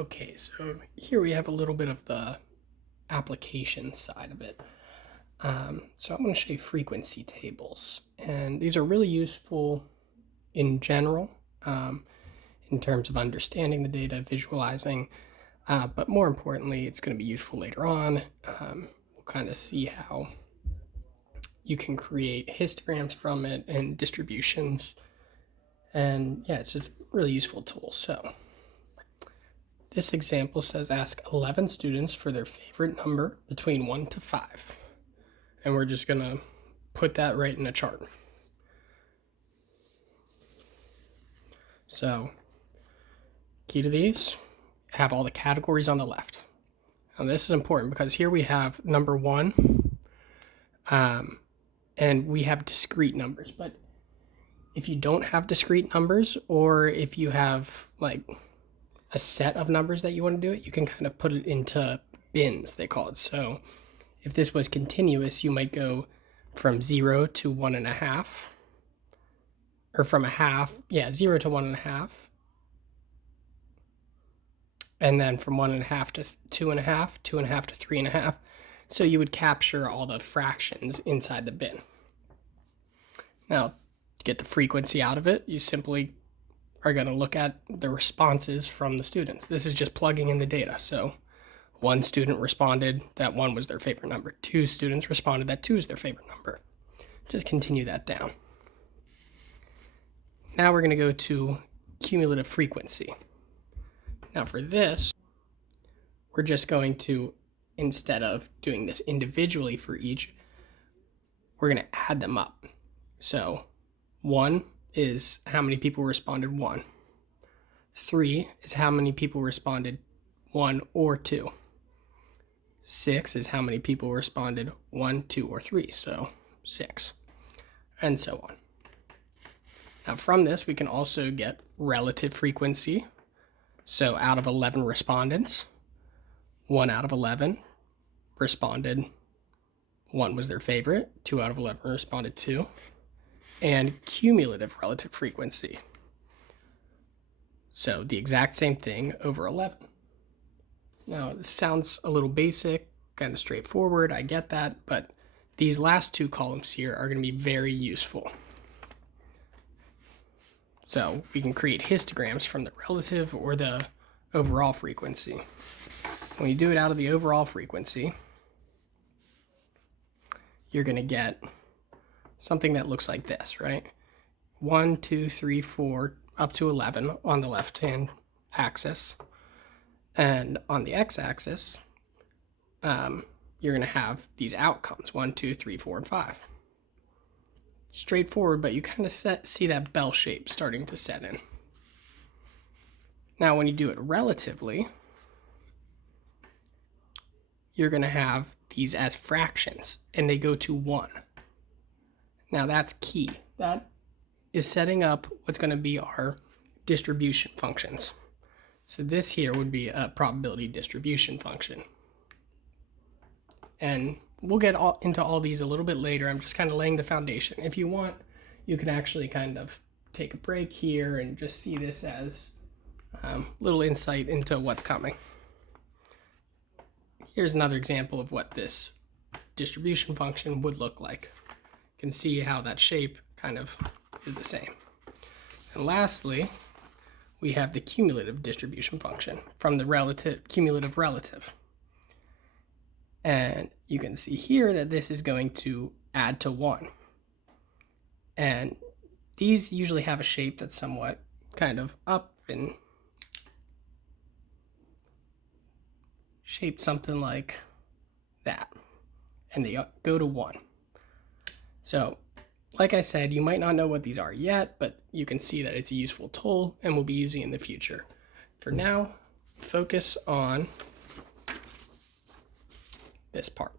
Okay, so here we have a little bit of the application side of it. So I'm going to show you frequency tables, and these are really useful in general in terms of understanding the data, visualizing, but more importantly, it's going to be useful later on. We'll kind of see how you can create histograms from it and distributions, and yeah, it's just a really useful tool. So this example says ask 11 students for their favorite number between 1 to 5. And we're just going to put that right in a chart. So, key to these, have all the categories on the left. Now this is important because here we have number 1, and we have discrete numbers. But if you don't have discrete numbers, or if you have like a set of numbers that you want to do it, you can kind of put it into bins, they call it. So if this was continuous, you might go from 0 to 1.5, or from 0 to 1.5, and then from 1.5 to 2.5, 2.5 to 3.5. So you would capture all the fractions inside the bin. Now, to get the frequency out of it, you simply are going to look at the responses from the students. This is just plugging in the data. So 1 student responded that 1 was their favorite number. 2 students responded that 2 is their favorite number. Just continue that down. Now we're going to go to cumulative frequency. Now for this, we're just going to, instead of doing this individually for each, we're going to add them up. So 1 is how many people responded 1. 3 is how many people responded 1 or 2. 6 is how many people responded 1, 2, or 3, so 6, and so on. Now from this, we can also get relative frequency. So out of 11 respondents, 1 out of 11 responded 1 was their favorite, 2 out of 11 responded 2, and cumulative relative frequency. So the exact same thing over 11. Now, this sounds a little basic, kind of straightforward, I get that, but these last 2 columns here are going to be very useful. So we can create histograms from the relative or the overall frequency. When you do it out of the overall frequency, you're going to get something that looks like this, right? 1, 2, 3, 4, up to 11 on the left-hand axis. And on the x-axis, you're going to have these outcomes, 1, 2, 3, 4, and 5. Straightforward, but you kind of see that bell shape starting to set in. Now, when you do it relatively, you're going to have these as fractions, and they go to 1. Now, that's key. That is setting up what's going to be our distribution functions. So this here would be a probability distribution function. And we'll get into all these a little bit later. I'm just kind of laying the foundation. If you want, you can actually kind of take a break here and just see this as a little insight into what's coming. Here's another example of what this distribution function would look like. You can see how that shape kind of is the same. And lastly, we have the cumulative distribution function from the cumulative relative. And you can see here that this is going to add to 1. And these usually have a shape that's somewhat kind of up and shaped something like that. And they go to 1. So, like I said, you might not know what these are yet, but you can see that it's a useful tool and we'll be using it in the future. For now, focus on this part.